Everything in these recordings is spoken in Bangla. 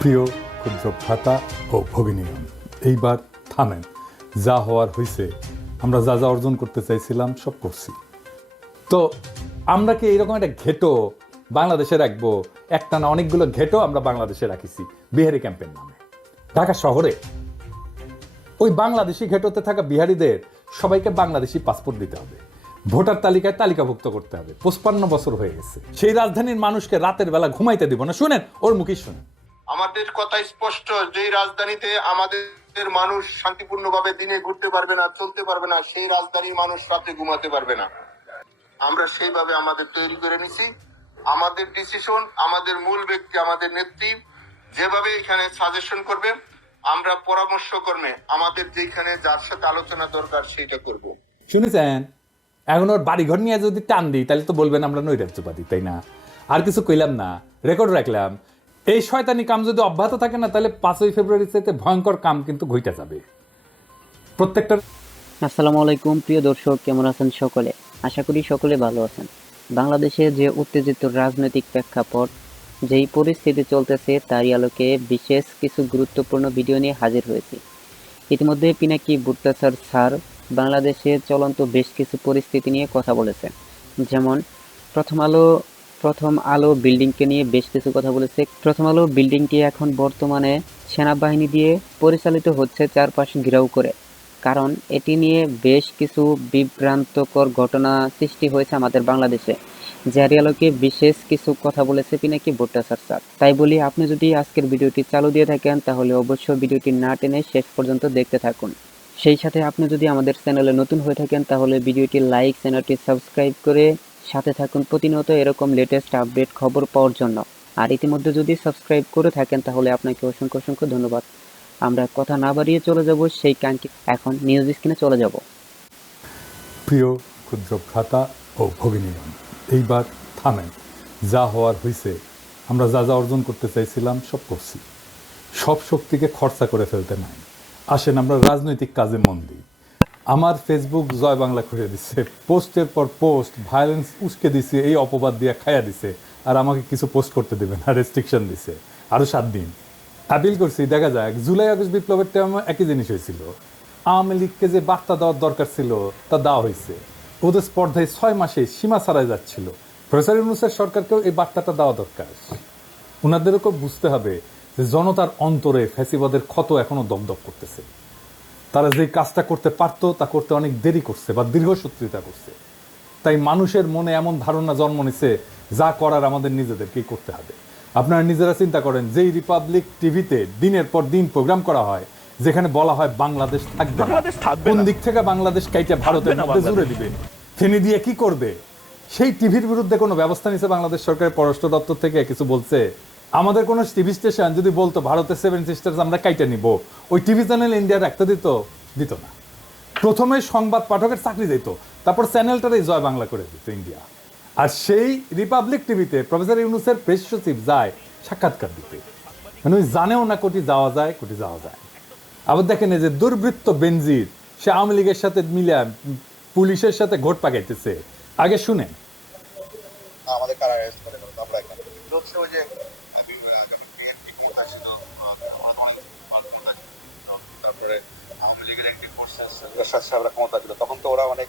প্রিয় ক্ষুদ্র ভ্রাতা ও ভগিনীগণ, এইবার থামেন। যা হওয়ার হয়েছে, আমরা যা যা অর্জন করতে চাইছিলাম সব করছি। তো আমরা কি এইরকম একটা ঘেটো বাংলাদেশে রাখবো? একটা না, অনেকগুলো ঘেটো আমরা বাংলাদেশে রাখিছি বিহারি ক্যাম্পের নামে। ঢাকা শহরে ওই বাংলাদেশি ঘেটোতে থাকা বিহারিদের সবাইকে বাংলাদেশি পাসপোর্ট দিতে হবে, ভোটার তালিকায় তালিকাভুক্ত করতে হবে। 55 বছর হয়ে গেছে। সেই রাজধানীর মানুষকে রাতের বেলা ঘুমাইতে দিব না। শুনেন, ওর মুখেই শুনেন। আমাদের কথা স্পষ্ট, যেই রাজধানীতে আমাদের মানুষ শান্তিপূর্ণভাবে দিনে ঘুরতে পারবে না, চলতে পারবে না, সেই রাজধানীর মানুষ রাতে ঘুমাতে পারবে না। আমরা সেইভাবে আমাদের তৈরি করে নিছি। আমাদের ডিসিশন, আমাদের মূল ব্যক্তি, আমাদের নেত্রী যেভাবে এখানে সাজেশন করবে, আমরা পরামর্শ করবে, আমাদের যেখানে যার সাথে আলোচনা দরকার সেটা করব। শুনেছেন? এখন ওর বাড়িঘর নিয়ে যদি টান দিই তাহলে তো বলবেন আমরা নৈরাজ্যবাদী, তাই না? আর কিছু কইলাম না, রেকর্ড রাখলাম। এই শয়তানি কাম যদি অব্যাহত থাকে না, তাহলে 5ই ফেব্রুয়ারি থেকে ভয়ঙ্কর কাম কিন্তু ঘইটা যাবে প্রত্যেকটা। আসসালামু আলাইকুম প্রিয় দর্শক, কেমন আছেন সকলে? আশা করি সকলে ভালো আছেন। বাংলাদেশে যে উত্তেজিত রাজনৈতিক প্রেক্ষাপট, যেই পরিস্থিতি চলতেছে, তারই আলোকে বিশেষ কিছু গুরুত্বপূর্ণ ভিডিও নিয়ে হাজির হয়েছি। ইতিমধ্যে পিনাকি ভুট্টা স্যার বাংলাদেশে চলন্ত বেশ কিছু পরিস্থিতি নিয়ে কথা বলেছেন। যেমন প্রথম আলো বিল্ডিংকে নিয়ে বেশ কিছু কথা বলেছে। প্রথম আলো বিল্ডিংটি এখন বর্তমানে সেনাবাহিনী দিয়ে পরিচালিত হচ্ছে, চারপাশ ঘেরাও করে। কারণ এটি নিয়ে বেশ কিছু বিভ্রান্তকর ঘটনা সৃষ্টি হয়েছে আমাদের বাংলাদেশে, যার আলোকে বিশেষ কিছু কথা বলেছে পিনাকি ভুট্টা স্যার। তাই বলি, আপনি যদি আজকের ভিডিওটি চালু দিয়ে থাকেন তাহলে অবশ্যই ভিডিওটি না টেনে শেষ পর্যন্ত দেখতে থাকুন। সেই সাথে আপনি যদি আমাদের চ্যানেলে নতুন হয়ে থাকেন তাহলে ভিডিওটি লাইক, চ্যানেলটি সাবস্ক্রাইব করে সাথে থাকুন প্রতিনিয়ত এরকম লেটেস্ট আপডেট খবর পাওয়ার জন্য। আর ইতিমধ্যে যদি সাবস্ক্রাইব করে থাকেন তাহলে আপনাকে অসংখ্য অসংখ্য ধন্যবাদ। আমরা কথা না বাড়িয়ে চলে যাব সেই কাঙ্ক্ষিত এখন নিউজ স্ক্রিনে চলে যাব। প্রিয় ক্ষুদ্র ভ্রাতা ও ভগিনীগণ, এইবার থামেন। যা হওয়ার হয়েছে, আমরা যা যা অর্জন করতে চাইছিলাম সব করছি। সব শক্তিকে খরচা করে ফেলতে নাই। আসেন আমরা রাজনৈতিক কাজে মন দিই। আমার ফেসবুক জয় বাংলা করে দিচ্ছে, পোস্টের পর পোস্ট ভায়োলেন্স উস্কে দিছে, এই অপবাদ দিয়ে খাইয়া দিছে। আর আমাকে কিছু পোস্ট করতে দেবে না, রেস্ট্রিকশন দিছে আরও 7 দিন। আপিল করছি, দেখা যাক। জুলাই আগস্ট বিপ্লবের টাইমে একই জিনিস হয়েছিল। আওয়ামী লীগকে যে বার্তা দেওয়ার দরকার ছিল তা দেওয়া হয়েছে। ওদের স্পর্ধায় 6 মাসে সীমা ছাড়াই যাচ্ছিল। প্রফেসর ইউনূসের সরকারকেও এই বার্তাটা দেওয়া দরকার। ওনাদেরকেও বুঝতে হবে যে জনতার অন্তরে ফ্যাসিবাদের ক্ষত এখনো দপদপ করতেছে। তারা যে কাজটা করতে পারতো তা করতে অনেক দেরি করছে বা দীর্ঘসূত্রিতা করছে। তাই মানুষের মনে এমন ধারণা জন্ম নিছে, যা করার আমাদের নিজেদেরকেই করতে হবে। আপনারা নিজেরা চিন্তা করেন, যেই রিপাবলিক টিভিতে দিনের পর দিন প্রোগ্রাম করা হয় যেখানে বলা হয় বাংলাদেশ থাকবে না, কোন দিক থেকে বাংলাদেশ কাইটা ভারতের মধ্যে জুড়ে দিবে, ফেনি দিয়ে কি করবে, সেই টিভির বিরুদ্ধে কোনো ব্যবস্থা নিছে বাংলাদেশ সরকারের পররাষ্ট্র দপ্তর থেকে? কিছু বলছে? আমাদের কোনো টিভি স্টেশন যদি বলতো ভারতের 7 সিস্টার্স আমরা কাইটা নিব, ওই টিভি চ্যানেল ইন্ডিয়া রাখতে দিত না। প্রথমে সংবাদ পাঠকের চাকরি দিত, তারপর চ্যানেলটারই জয় বাংলা করে দিত ইন্ডিয়া। আর সেই রিপাবলিক টিভিতে প্রফেসর ইউনূসের প্রেস সচিব যায় সাক্ষাৎকার দিতে, মানে ওই জানেও না কোটি যাওয়া যায়, কোটি যাওয়া যায়। আবার দেখেন, এই যে দুর্বৃত্ত বেনজির, সে আওয়ামী লীগের সাথে মিলে পুলিশের সাথে ঘোট পাকাইতেছে। আগে শুনেন। আমাদের কারা অ্যারেস্ট করে আমরা এখানে হচ্ছে ওই যে তারপরে আওয়ামী লীগের একটি ফোর্স এরশাদ সাহেবরা ক্ষমতা ছিল, তখন তো ওরা অনেক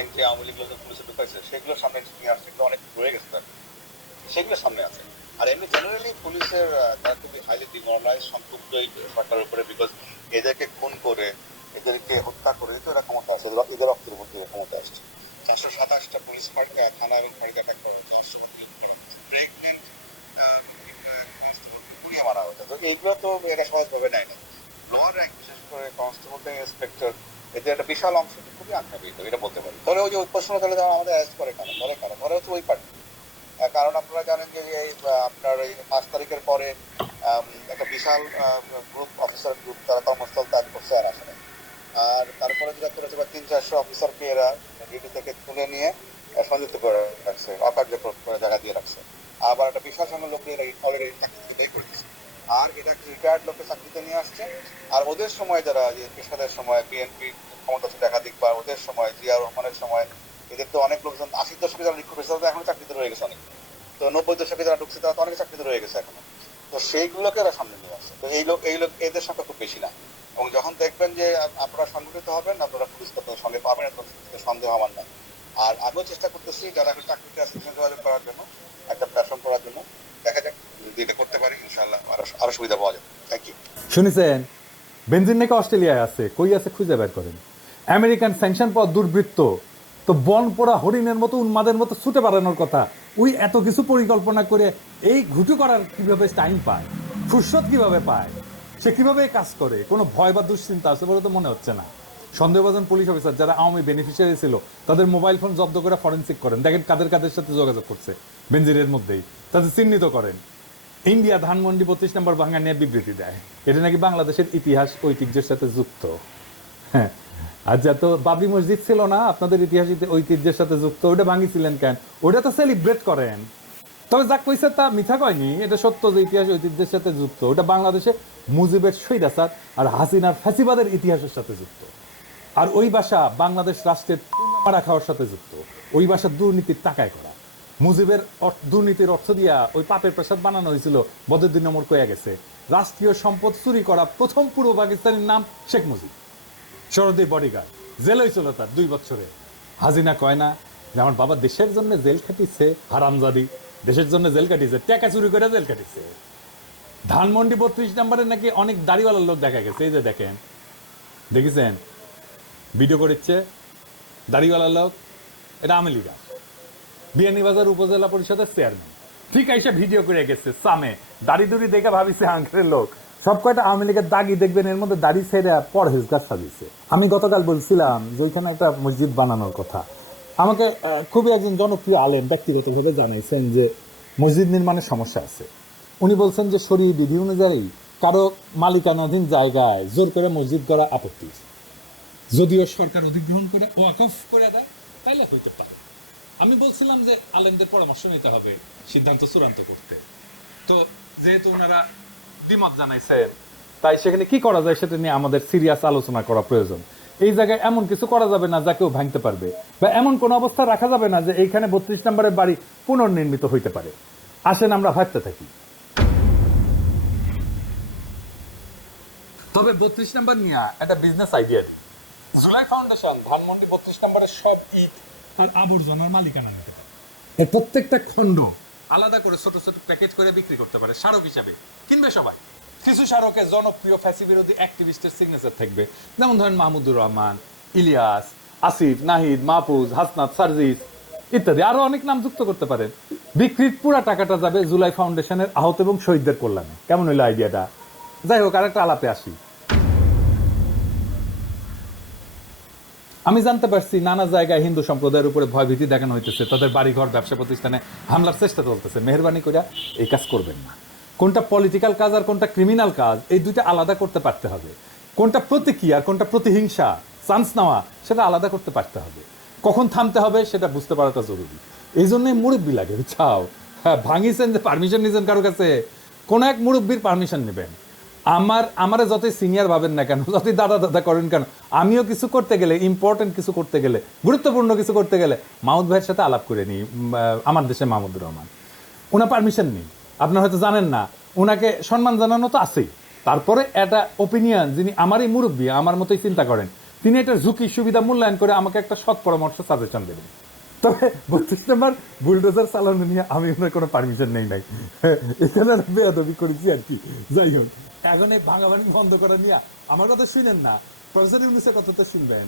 এনটি আওয়ামী লীগ লোকজন পুলিশে ঢুকাইছে, সেগুলোর সামনে নিয়ে আসছে, অনেক রয়ে গেছে, সেগুলোর সামনে আছে। আর এমনি জেনারেলি পুলিশের তারা খুবই হাইলি ডিমোরালাইজ, সম্পৃক্ত এই সরকারের উপরে, বিকজ এদেরকে খুন করে, এদেরকে হত্যা করে তো এরা ক্ষমতা আছে, এদের রক্তের মধ্যে ক্ষমতা আসছে। 427টা পুলিশ ফাঁড়ি, থানা এবং ফাঁড়ি অ্যাটাক করে, প্রেগনেন্ট পুড়িয়ে মারা হতো। তো এইগুলো তো এরা সহজভাবে নেয় না। লোয়ার র্যাঙ্ক, বিশেষ করে কনস্টেবল থেকে ইন্সপেক্টর, এদের একটা বিশাল অংশ খুবই আজ্ঞাবিত, এটা বলতে পারি। তাহলে ওই যে ওই প্রশ্ন, তাহলে আমাদের অ্যারেস্ট করে কেন, ধরে হচ্ছে ওই পার্টি। কারণ আপনারা জানেন যে এই আপনার এই 5 তারিখের পরে একটা বিশাল গ্রুপ, অফিসার গ্রুপ, তারা কর্মস্থল ত্যাগ করছে আর আসে না। আর তারপরে যেটা করেছে, 300-400 অফিসারকে এরা ডিউটি থেকে তুলে নিয়ে সংযুক্ত করে রাখছে, অকার্যকর জায়গা দিয়ে রাখছে। আবার একটা বিশাল সংখ্যক লোক অলরেডি চাকরি থেকে বের করে দিচ্ছে। আর এটা রিটায়ার্ড লোককে চাকরিতে নিয়ে আসছে। আর ওদের সময় যারা যে পেশাদের সময় বিএনপি ক্ষমতা ছিল একাধিক, বা ওদের সময় জিয়া রহমানের সময়, এদের তো অনেক লোকজন 80 দশকে যারা রিক্রুট হয়েছে তারা এখন চাকরিতে রয়ে গেছে অনেক। তো 90 দশকে যারা ঢুকছে তারা তো অনেক চাকরিতে রয়ে গেছে এখনো। তো সেইগুলোকে এরা সামনে নিয়ে আসছে। তো এই লোক এদের সংখ্যা খুব বেশি না। এবং যখন দেখবেন যে আপনারা সংগঠিত হবেন, আপনারা পুলিশকে আপনাদের সঙ্গে পাবেন, সন্দেহ আমার না। আর আমিও চেষ্টা করতেছি যারা এখন চাকরিতে আছে যোগাযোগ করার জন্য, একটা প্ল্যাটফর্ম করার জন্য। দেখা যাক যদি এটা করতে পারি, ইনশাল্লাহ আরো সুবিধা পাওয়া যাবে। Thank you. শুনেছেন বেনজিন নাকি অস্ট্রেলিয়ায় আছে, কই আছে খুঁজে বের করেন। আমেরিকান স্যাংশন পাওয়া দুর্বৃত্ত তো বন পোড়া হরিণের মতো উন্মাদের মতো ছুটে পালানোর কথা, ওই এত কিছু পরিকল্পনা করে এই ঘুটু করার কিভাবে টাইম পায়, ফুরসত কিভাবে পায়, সে কিভাবে কাজ করে, কোনো ভয় বা দুশ্চিন্তা আছে বলে তো মনে হচ্ছে না। সন্দেহভাজন পুলিশ অফিসার যারা আওয়ামী বেনিফিশিয়ারি ছিল তাদের মোবাইল ফোন জব্দ করে ফরেন্সিক করেন, দেখেন কাদের কাদের সাথে যোগাযোগ করছে বেনজিরের মধ্যেই, তাদের চিহ্নিত করেন। ইন্ডিয়া ধানমন্ডি 32 নম্বর ভাঙা নিয়ে বিবৃতি দেয়, এটা নাকি বাংলাদেশের ইতিহাস ঐতিহ্যের সাথে যুক্ত। হ্যাঁ, আর যা তো বাবরি মসজিদ ছিল না আপনাদের ইতিহাস ঐতিহ্যের সাথে যুক্ত, ওটা ভাঙিছিলেন কেন? ওটা তো সেলিব্রেট করেন। তবে যা কইছে তা মিথ্যা কয়নি, এটা সত্য যে ইতিহাস ঐতিহ্যের সাথে যুক্ত। ওটা বাংলাদেশে মুজিবের স্বৈরাচার আর হাসিনার ফ্যাসিবাদের ইতিহাসের সাথে যুক্ত। আর ওই ভাষা বাংলাদেশ রাষ্ট্রের মারা খাওয়ার সাথে যুক্ত। ওই ভাষা দুর্নীতির টাকায় করা। মুজিবের দুর্নীতির অর্থ দিয়া ওই পাপের প্রসাদ বানানো হয়েছিল, বদরুদ্দিন ওমর কইয়া গেছে। রাষ্ট্রীয় সম্পদ চুরি করা প্রথম পূর্ব পাকিস্তানের নাম শেখ মুজিব। সরদি বডিগার্ড, জেল হয়েছিল তার 2 বছরে। হাজিনা কয় না যে আমার বাবা দেশের জন্য জেল খাটিছে, হারামজাদি দেশের জন্য জেল কাটিছে, টাকা চুরি করে জেল কাটিছে। ধানমন্ডি 32 নম্বরে নাকি অনেক দাড়িওয়ালার লোক দেখা গেছে, এই যে দেখেন, দেখেছেন ভিডিও করেছে দাড়িওয়ালা লোক, এটা আওয়ামী লীগ। বিয়ানীবাজার উপজেলা পরিষদের চেয়ারম্যান ঠিক এসে ভিডিও করে গেছে সামে, দাড়ি দুড়ি দেখে ভাবিছে আঙ্কেলের লোক। সব কয়টা আওয়ামী লীগের দাগি দেখবেন, এর মধ্যে দাড়ি ছেড়ে পরহেজগার সাজিয়েছে। আমি গতকাল বলছিলাম যে ওইখানে একটা মসজিদ বানানোর কথা। আমাকে খুবই একজন জনপ্রিয় আলেম ব্যক্তিগতভাবে জানাইছেন যে মসজিদ নির্মাণের সমস্যা আছে। উনি বলছেন যে শরীয়ত বিধি অনুযায়ী কারো মালিকানাধীন জায়গায় জোর করে মসজিদ করা আপত্তি, যদিও সরকার অধিগ্রহণ করে ওয়াকফ করে দেয় তাইলে হইতে পারে। আমি বলছিলাম যে আলেমদের পরামর্শ নিতে হবে সিদ্ধান্ত চূড়ান্ত করতে। তো যেহেতু ওনারা দ্বিমত জানাইছেন, তাই সেখানে কি করা যায় সেটা নিয়ে আমাদের সিরিয়াস আলোচনা করা প্রয়োজন। এই জায়গায় এমন কিছু করা যাবে না যা কেউ ভাঙতে পারবে, বা এমন কোন অবস্থা রাখা যাবে না যে এইখানে 32 নম্বরের বাড়ি পুনর্নির্মিত হইতে পারে। আসেন আমরা ভাবতে থাকি। তবে 32 নম্বর নিয়ে একটা business idea, July foundation Dhanmondi 32 নম্বরের সব ইট আর আবর্জনার মালিকানা নিতে পারে। এই প্রত্যেকটা খণ্ড আলাদা করে ছোট ছোট প্যাকেট করে বিক্রি করতে পারে, স্মারক হিসাবে কিনবে সবাই। কিছু স্মারকে জনপ্রিয় ফ্যাসি বিরোধী অ্যাক্টিভিস্টের সিগনেচার থাকবে, যেমন ধরেন মাহমুদুর রহমান, ইলিয়াস, আসিফ, নাহিদ, মাহফুজ, হাসনাত, সার্জিস ইত্যাদি, আরো অনেক নাম যুক্ত করতে পারেন। বিক্রির পুরো টাকাটা যাবে জুলাই ফাউন্ডেশনের আহত এবং শহীদদের কল্যাণে। কেমন হইলো আইডিয়াটা? যাই হোক, আরেকটা আলাপে আসি। আমি জানতে পারছি নানা জায়গায় হিন্দু সম্প্রদায়ের উপরে ভয়ভীতি দেখানো হইতেছে, তাদের বাড়িঘর ব্যবসা প্রতিষ্ঠানে হামলার চেষ্টা চলতেছে। মেহরবানি করে এই কাজ করবেন না। কোনটা পলিটিক্যাল কাজ আর কোনটা ক্রিমিনাল কাজ, এই দুইটা আলাদা করতে পারতে হবে। কোনটা প্রতীকী আর কোনটা প্রতিহিংসা, চান্স নেওয়া, সেটা আলাদা করতে পারতে হবে। কখন থামতে হবে সেটা বুঝতে পারাটা জরুরি। এই জন্যই মুরব্বী লাগে, বুঝছাও। হ্যাঁ, ভাঙিছেন যে পারমিশন নিয়েছেন কারো কাছে, কোন এক মুরব্বীর পারমিশন নেবেন। আমারে যতই সিনিয়র ভাবেন না কেন, যতই দাদা দাদা করেন কেন, আমিও কিছু করতে গেলে, ইম্পর্টেন্ট কিছু করতে গেলে, গুরুত্বপূর্ণ কিছু করতে গেলে মাহমুদ ভাইয়ের সাথে আলাপ করে নিই। আমার দেশে মাহমুদুর রহমান, ওনার পারমিশন নেই, আপনারা হয়তো জানেন না। ওনাকে সম্মান জানানো তো আছেই, তারপরে একটা ওপিনিয়ন, যিনি আমারই মুরব্বী, আমার মতোই চিন্তা করেন, তিনি এটার ঝুঁকি সুবিধা মূল্যায়ন করে আমাকে একটা সৎ পরামর্শ সাজেশন দেবেন। তবে 32 নম্বর বুলডোজার চালানো নিয়ে আমি ওনার কোনো পারমিশন নেই নাই, এখানে বেয়াদবি করেছি আর কি। যাই হোক, এখন এই ভাঙাভাঙি বন্ধ করা নিয়ে আমার কথা শুনেন না, প্রফেসর ইউনূসের কথা তো শুনবেন।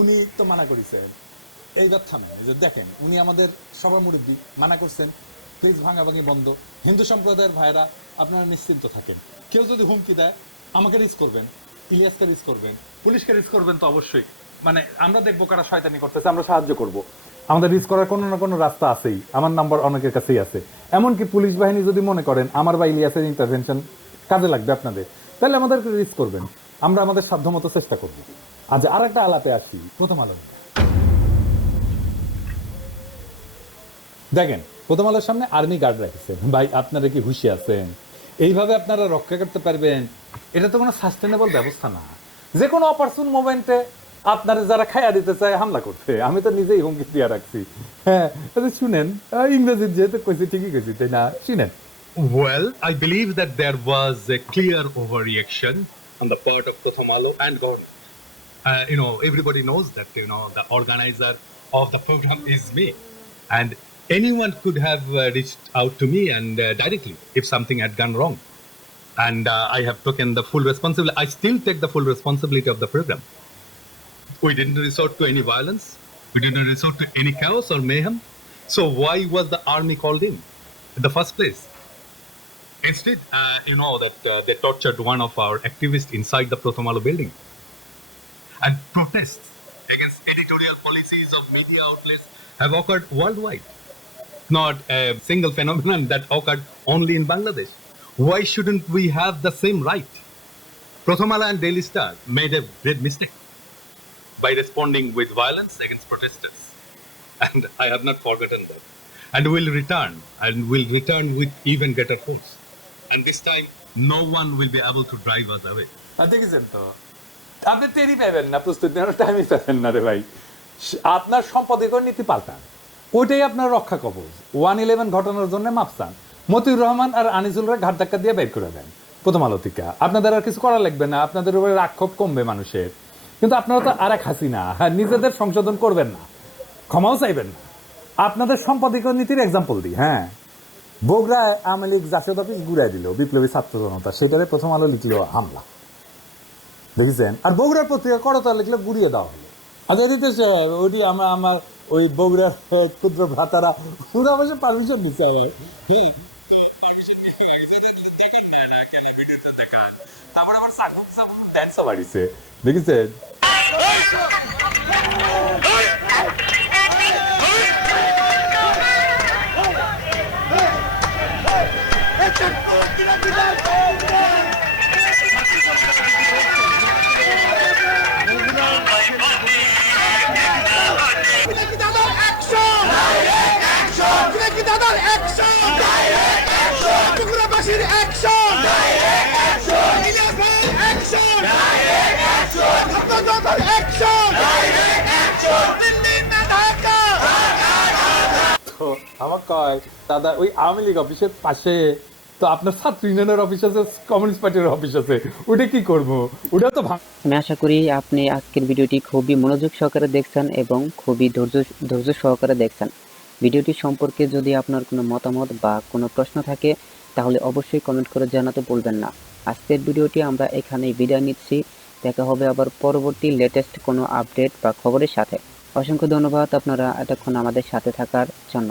উনি তো মানা করেছেন, এইবার থামেন, এই যে দেখেন, উনি আমাদের সবার মুরব্বী, মানা করছেন প্লিজ ভাঙাভাঙি বন্ধ। হিন্দু সম্প্রদায়ের ভাইরা আপনারা নিশ্চিন্ত থাকেন, কেউ যদি হুমকি দেয় আমাকে রিস্ক করবেন, ইলিয়াসকে রিস্ক করবেন, পুলিশকে রিস্ক করবেন, তো অবশ্যই মানে আমরা দেখবো কারা শয়তানি করতেছে, আমরা সাহায্য করব। আমাদের রিস্ক করার কোনো না কোনো রাস্তা আছেই, আমার নাম্বার অনেকের কাছেই আছে। এমনকি পুলিশ বাহিনী যদি মনে করেন আমার বা ইলিয়াসের ইন্টারভেনশন কাজে লাগবে আপনাদের, তাহলে আমাদেরকে রিস্ক করবেন, আমরা আমাদের সাধ্যমতো চেষ্টা করব। আজ আর একটা আলাপে আসি। প্রথম আলো দেখেন, প্রথম আলোর সামনে আর্মি গার্ড রেখেছেন। ভাই, আপনারা কি হুঁশি আছেন? এইভাবে আপনারা রক্ষা করতে পারবেন? এটা তো কোনো সাস্টেনেবল ব্যবস্থা না। যে কোনো অপারচুন মোমেন্টে আপনারা যারা খাইয়া দিতে চায় হামলা করতে, আমি তো নিজেই হুমকি দিয়ে রাখছি। হ্যাঁ, শুনেন, ইংরেজির যেহেতু কইছি ঠিকই কইছি, তাই না? শুনেন, Well, I believe that there was a clear overreaction on the part of Pratham Alo and government. Everybody knows that, the organizer of the program is me. And anyone could have reached out to me and directly if something had gone wrong. And I have taken the full responsibility. I still take the full responsibility of the program. We didn't resort to any violence. We didn't resort to any chaos or mayhem. So why was the army called in the first place? Instead, they tortured one of our activists inside the Pratham Alo building. And protests against editorial policies of media outlets have occurred worldwide. Not a single phenomenon that occurred only in Bangladesh. Why shouldn't we have the same right? Pratham Alo and Daily Star made a great mistake by responding with violence against protesters. And I have not forgotten that. And will return with even greater force. And this time, no one will be able to drive us away. দেখেছেন তো আপনি টেরই পাবেন না, প্রস্তুতি নেওয়ার টাইমই পাবেন না রে ভাই। আপনার সম্পাদকীয় নীতি পাল্টান, ওইটাই আপনার রক্ষা কবচ। 1/11 ঘটনার জন্য মাপ চান, মতিউর রহমান আর আনিসুলরা ঘাট ধাক্কা দিয়ে বের করে দেন প্রথম আলো থেকে। আপনাদের আর কিছু করা লাগবে না, আপনাদের উপরে রাক্ষোভ কমবে মানুষের। কিন্তু আপনারা তো আর এক হাসিনা, নিজেদের সংশোধন করবেন না, ক্ষমাও চাইবেন না। আপনাদের সম্পাদকীয় নীতির এক্সাম্পল দিই। হ্যাঁ, বগুড়া আওয়ামী লীগ জাতীয় অফিস ঘুরাই দিল বিপ্লবী ছাত্র জনতা, সেটারে প্রথম আলো লিখল হামলা, দেখেছেন? আর বগুড়ার পত্রিকা করতা লিখলে গুড়িয়ে দেওয়া হলো। আচ্ছা দিতে স্যার, ওইটি আমার ওই বগুড়ার ক্ষুদ্র ভ্রাতারা ওরা অবশ্য পারমিশন নিচ্ছে। দেখেছেন? তো আমার কয় দাদা ওই আওয়ামী লীগ অফিসের পাশে তো আপনার ছাত্র ইউনিয়নের অফিস আছে, কমিউনিস্ট পার্টির অফিস আছে, ওটা কি করবো? ওটা তো আমি আশা করি আপনি আজকের ভিডিওটি খুবই মনোযোগ সহকারে দেখছেন এবং খুবই ধৈর্য সহকারে দেখছেন। ভিডিওটি সম্পর্কে যদি আপনার কোনো মতামত বা কোনো প্রশ্ন থাকে তাহলে অবশ্যই কমেন্ট করে জানাতে ভুলবেন না। আজকের ভিডিওটি আমরা এখানেই বিদায় নিচ্ছি। দেখা হবে আবার পরবর্তী লেটেস্ট কোনো আপডেট বা খবরের সাথে। অসংখ্য ধন্যবাদ আপনারা এতক্ষণ আমাদের সাথে থাকার জন্য।